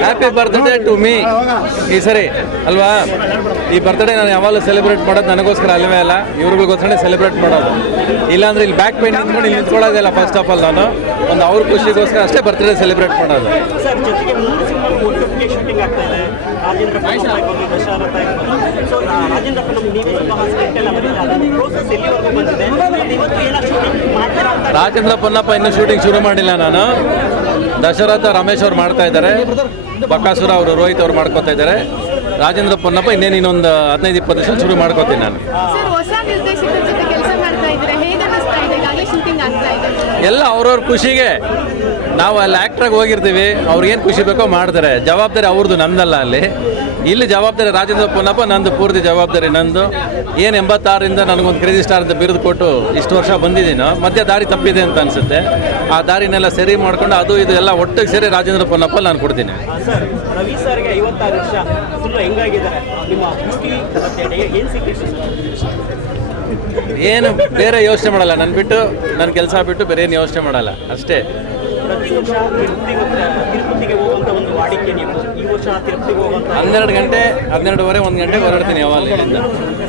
Happy birthday to me ಈ ಸರಿ ಅಲ್ವಾ? ಈ ಬರ್ತ್ಡೇ ನಾನು ಯಾವಾಗಲೂ ಸೆಲೆಬ್ರೇಟ್ ಮಾಡೋದು ನನಗೋಸ್ಕರ ಅಲ್ಲವೇ ಅಲ್ಲ ಇವ್ರಿಗೋಸ್ಕರ ಸೆಲೆಬ್ರೇಟ್ ಮಾಡೋದು. ಇಲ್ಲಾಂದ್ರೆ ಇಲ್ಲಿ ಬ್ಯಾಕ್ ಪೇನ್ ನಿಂತ್ಕೊಂಡು ಇಲ್ಲಿ ನಿಂತ್ಕೊಳ್ಳೋದಿಲ್ಲ ಫಸ್ಟ್ ಆಫ್ ಆಲ್ ನಾನು. ಒಂದು ಅವ್ರ ಖುಷಿಗೋಸ್ಕರ ಅಷ್ಟೇ ಬರ್ತ್ಡೇ ಸೆಲೆಬ್ರೇಟ್ ಮಾಡೋದು. ರಾಜೇಂದ್ರ ರಾಜೇಂದ್ರ ಪೊನ್ನಪ್ಪ ಇನ್ನೂ ಶೂಟಿಂಗ್ ಶುರು ಮಾಡಿಲ್ಲ ನಾನು. ದಶರಥ ರಮೇಶ್ ಅವ್ರು ಮಾಡ್ತಾ ಇದ್ದಾರೆ. ಬಕಾಸುರ ಅವರು, ರೋಹಿತ್ ಅವ್ರು ಮಾಡ್ಕೋತಾ ಇದ್ದಾರೆ. ರಾಜೇಂದ್ರ ಪೊನ್ನಪ್ಪ ಇನ್ನೇನು ಇನ್ನೊಂದು ಹದಿನೈದು, ಇಪ್ಪತ್ತು ದಿವಸ ಶುರು ಮಾಡ್ಕೋತೀನಿ ನಾನು ಸರ್ ಹೊಸ ನಿರ್ದೇಶಕರ ಜೊತೆ ಕೆಲಸ ಮಾಡ್ತಾ ಇದ್ರೆ ಹೇಗೆ ಅನಿಸ್ತಾ ಇದೆ ಈಗಾಗಲೇ ಶೂಟಿಂಗ್ ಆಗ್ತಾ ಇದೆ ಎಲ್ಲ ಅವ್ರವ್ರ ಖುಷಿಗೆ ನಾವು ಅಲ್ಲಿ ಆ್ಯಕ್ಟ್ರಾಗಿ ಹೋಗಿರ್ತೀವಿ. ಅವ್ರಿಗೇನು ಖುಷಿ ಬೇಕೋ ಮಾಡ್ತಾರೆ. ಜವಾಬ್ದಾರಿ ಅವ್ರದ್ದು ನಂದಲ್ಲ ಅಲ್ಲಿ. ಇಲ್ಲಿ ಜವಾಬ್ದಾರಿ ರಾಜೇಂದ್ರ ಪೊನ್ನಪ್ಪ ನಂದು ಪೂರ್ತಿ ಜವಾಬ್ದಾರಿ ನಂದು. ಏನು ಎಂಬತ್ತಾರರಿಂದ ನನಗೊಂದು ಕ್ರೇಜಿ ಸ್ಟಾರ್ ಅಂತ ಬಿರುದು ಕೊಟ್ಟು ಇಷ್ಟು ವರ್ಷ ಬಂದಿದ್ದೀನೋ ಮಧ್ಯ ದಾರಿ ತಪ್ಪಿದೆ ಅಂತ ಅನಿಸುತ್ತೆ. ಆ ದಾರಿನೆಲ್ಲ ಸರಿ ಮಾಡಿಕೊಂಡು ಅದು ಇದು ಎಲ್ಲ ಒಟ್ಟಿಗೆ ಸೇರಿ ರಾಜೇಂದ್ರ ಪೊನ್ನಪ್ಪ ನಾನು ಕೊಡ್ತೀನಿ. ಸರ್ ರವಿ ಸರ್ಗೆ ಐವತ್ತಾರು ವರ್ಷ. ಫುಲ್ ಹೆಂಗಾಗಿದ್ದಾರೆ? ನಿಮ್ಮ ಬ್ಯೂಟಿ ಏನು ಸೀಕ್ರೆಟ್ ಏನು ಬೇರೆ ಯೋಚನೆ ಮಾಡಲ್ಲ. ನಾನು ಬಿಟ್ಟು ನನ್ನ ಕೆಲಸ ಬಿಟ್ಟು ಬೇರೆ ಏನು ಯೋಚನೆ ಮಾಡಲ್ಲ ಅಷ್ಟೇ. ಹನ್ನೆರಡು ಗಂಟೆ ಹನ್ನೆರಡುವರೆ ಒಂದು ಗಂಟೆಗೆ ಹೊರಡ್ತೀನಿ ಯಾವಾಗ ಇಲ್ಲಿಂದ.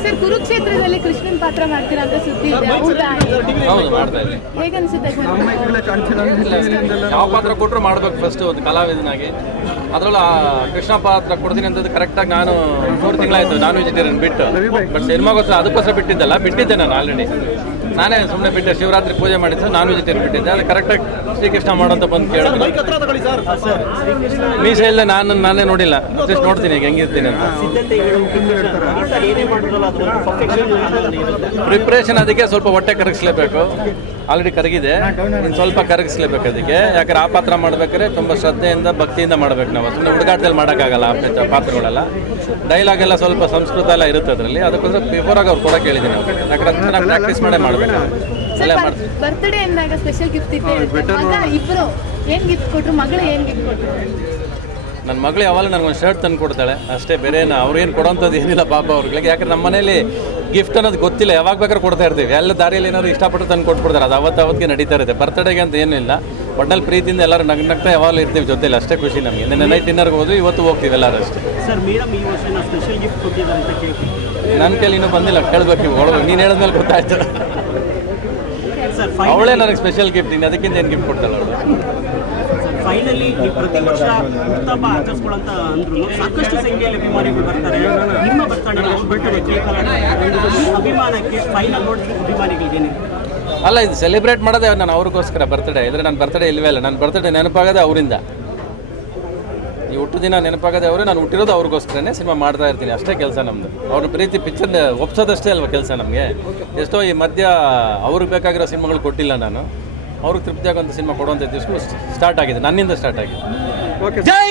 ಸರ್ ಕುರುಕ್ಷೇತ್ರದಲ್ಲಿ ಕೃಷ್ಣನ್ ಪಾತ್ರ ಮಾಡ್ತೀರಾ ಅಂತ ಸುದ್ದಿ ಇದೆ. ಹೌದಾ? ಹೌದು ಮಾಡ್ತಾ ಇದ್ದೀನಿ. ಯಾವ ಪಾತ್ರ ಕೊಟ್ಟರು ಮಾಡ್ಬೇಕು ಫಸ್ಟ್ ಒಂದು ಕಲಾವಿದನಾಗಿ. ಅದರಲ್ಲೂ ಆ ಕೃಷ್ಣ ಪಾತ್ರ ಕೊಡ್ತೀನಿ ಅಂತದ್ದು ಕರೆಕ್ಟಾಗಿ ನಾನು ಮೂರು ತಿಂಗಳಾಯ್ತು ನಾನ್ ವೆಜಿಟೇರಿಯನ್ ಬಿಟ್ಟು ಬಟ್ ಸಿನಿಮಾಗೋಸ್ಕರ ಅದಕ್ಕೋಸ್ಕರ ಬಿಟ್ಟಿದ್ದಲ್ಲ ಬಿಟ್ಟಿದ್ದೆ ನಾನು ಆಲ್ರೆಡಿ ನಾನೇ ಸುಮ್ಮನೆ ಬಿಟ್ಟೆ ಶಿವರಾತ್ರಿ ಪೂಜೆ ಮಾಡಿದ್ದು ನಾನ್ ಜೊತೆ ಬಿಟ್ಟಿದ್ದೆ. ಅದು ಕರೆಕ್ಟಾಗಿ ಶ್ರೀಕೃಷ್ಣ ಮಾಡೋಂತ ಬಂದು ಕೇಳಿದ್ರು ಶ್ರೀಕೃಷ್ಣ ಮೀಸೆ ಇಲ್ಲ ನಾನು ನಾನೇ ನೋಡಿಲ್ಲ. ಜಸ್ಟ್ ನೋಡ್ತೀನಿ ಈಗ ಹೆಂಗಿರ್ತೀನಿ ಅಂತ. ಪ್ರಿಪ್ರೇಷನ್ ಅದಕ್ಕೆ ಸ್ವಲ್ಪ ಹೊಟ್ಟೆ ಕರಗಿಸ್ಲೇಬೇಕು. ಆಲ್ರೆಡಿ ಕರಗಿದೆ. ಇನ್ನು ಸ್ವಲ್ಪ ಕರಗಿಸ್ಲೇಬೇಕು ಅದಕ್ಕೆ. ಯಾಕಂದ್ರೆ ಆ ಪಾತ್ರ ಮಾಡ್ಬೇಕಾದ್ರೆ ತುಂಬ ಶ್ರದ್ಧೆಯಿಂದ ಭಕ್ತಿಯಿಂದ ಮಾಡ್ಬೇಕು ನಾವು. ಸುಮ್ಮನೆ ಹುಡುಗಾಟದಲ್ಲಿ ಮಾಡೋಕ್ಕಾಗಲ್ಲ ಆ ಪಾತ್ರ- ಪಾತ್ರಗಳೆಲ್ಲ. ಡೈಲಾಗ್ ಎಲ್ಲ ಸ್ವಲ್ಪ ಸಂಸ್ಕೃತ ಎಲ್ಲ ಇರುತ್ತೆ ಅದರಲ್ಲಿ. ಅದಕ್ಕೋಸ್ಕರ ಬಿಫೋರಾಗಿ ಅವ್ರು ಕೂಡ ಕೇಳಿದ್ದೀನಿ. ನಾವು ಯಾಕಂದ್ರೆ ಚೆನ್ನಾಗಿ ಪ್ರಾಕ್ಟೀಸ್ ಮಾಡೇ ಮಾಡಬೇಕು. ಬರ್ತ್ಡೇ ಅಂದಾಗ ಸ್ಪೆಷಲ್ ಗಿಫ್ಟ್ ಇತ್ತು ಮಗ ಇಬ್ರು ಏನ್ ಗಿಫ್ಟ್ ಕೊಟ್ರು ಮಗಳು ಏನ್ ಗಿಫ್ಟ್ ಕೊಟ್ರು? ನನ್ನ ಮಗಳು ಯಾವಾಗಲೂ ನನಗೊಂದು ಶರ್ಟ್ ತಂದು ಕೊಡ್ತಾಳೆ. ಅಷ್ಟೇ ಬೇರೆ ಏನು ಅವ್ರೇನು ಕೊಡೋಂಥದ್ದು ಏನಿಲ್ಲ ಪಾಪ ಅವ್ರಿಗೆ. ಯಾಕಂದ್ರೆ ನಮ್ಮ ಮನೇಲಿ ಗಿಫ್ಟ್ ಅನ್ನೋದು ಗೊತ್ತಿಲ್ಲ. ಯಾವಾಗ ಬೇಕಾದ್ರೂ ಕೊಡ್ತಾ ಇರ್ತೀವಿ. ಎಲ್ಲ ದಾರಿಯಲ್ಲಿ ಏನಾದ್ರು ಇಷ್ಟಪಟ್ಟು ತಂದು ಕೊಟ್ಬಿಡ್ತಾರೆ ಅದು ಅವತ್ತು ಅವತ್ತಿಗೆ ನಡೀತಾ ಇರುತ್ತೆ. ಬರ್ತ್ಡೇಗೆ ಅಂತ ಏನಿಲ್ಲ ಒಟ್ನಲ್ಲಿ ಪ್ರೀತಿಯಿಂದ ಎಲ್ಲರೂ ನಗ್ ನಗ್ತಾ ಯಾವಾಗಲೂ ಇರ್ತೀವಿ ಜೊತೆಲಿ. ಅಷ್ಟೇ ಖುಷಿ ನಮಗೆ. ನಿನ್ನೆ ನೈಟ್ ಡಿನ್ನರ್ಗೆ ಹೋದ್ವಿ ಇವತ್ತು ಹೋಗ್ತೀವಿ ಎಲ್ಲರೂ ಅಷ್ಟೇ. ಸರ್ ಮೇಡಮ್ ಈ ವರ್ಷ ಸ್ಪೆಷಲ್ ಗಿಫ್ಟ್ ಕೊಟ್ಟಿದ್ದಾರೆ ಅಂತ ನನ್ನ ಕೈಲಿ ಇನ್ನೂ ಬಂದಿಲ್ಲ ಕೇಳ್ಬೇಕು ನೀವು ಒಳಗೆ ನೀನು ಹೇಳಿದ್ಮೇಲೆ ಗೊತ್ತಾಯ್ತು. ಅವಳೇ ನನಗೆ ಸ್ಪೆಷಲ್ ಗಿಫ್ಟ್ ಇನ್ನು ಅದಕ್ಕಿಂತ ಏನು ಗಿಫ್ಟ್ ಕೊಡ್ತಾಳೆ ಅವಳು ಫೈನಲಿ ನೀವು ಪ್ರತಿ ವರ್ಷ ಹುಟ್ಟುಹಬ್ಬ ಆಚರಿಸ್ಕೊಳ್ಳೋಂತ ಅಂದ್ರು ಸಾಕಷ್ಟು ಸಂಖ್ಯೆಯಲ್ಲಿ ಅಭಿಮಾನಿಗಳು ಬರ್ತಾರೆ. ನಿಮ್ಮ ಬರ್ತಡೇ ಬರ್ತಡೇ ಕೇಕ್ ಈ ಅಭಿಮಾನಕ್ಕೆ ಫೈನಲ್ ಅಲ್ಲ ಇದು ಸೆಲೆಬ್ರೇಟ್ ಮಾಡೋದೇ ನಾನು ಅವ್ರಿಗೋಸ್ಕರ ಬರ್ತಡೇ ಇದ್ರೆ ನನ್ನ ಬರ್ತಡೇ ಇಲ್ವೇ ಇಲ್ಲ. ನನ್ನ ಬರ್ತಡೇ ನೆನಪಾಗೋದೇ ಅವರಿಂದ. ಈ ಹುಟ್ಟು ದಿನ ನೆನಪಾಗದೆ ಅವರು, ನಾನು ಹುಟ್ಟಿರೋದು ಅವ್ರಿಗೋಸ್ಕರನೇ ಸಿನಿಮಾ ಮಾಡ್ತಾ ಇರ್ತೀನಿ. ಅಷ್ಟೇ ಕೆಲಸ ನಮ್ಮದು ಅವ್ರ ಪ್ರೀತಿ ಪಿಕ್ಚರ್ ಒಪ್ಸೋದಷ್ಟೇ ಅಲ್ವಾ ಕೆಲಸ ನಮಗೆ? ಎಷ್ಟೋ ಈ ಮಧ್ಯ ಅವ್ರಿಗೆ ಬೇಕಾಗಿರೋ ಸಿನಿಮಾಗಳು ಕೊಟ್ಟಿಲ್ಲ ನಾನು. ಅವ್ರಿಗೆ ತೃಪ್ತಿ ಆಗುವಂಥ ಸಿನಿಮಾ ಕೊಡುವಂಥ ದಿವಸ ಸ್ಟಾರ್ಟ್ ಆಗಿದೆ. ನನ್ನಿಂದ ಸ್ಟಾರ್ಟ್ ಆಗಿದೆ. ಜೈ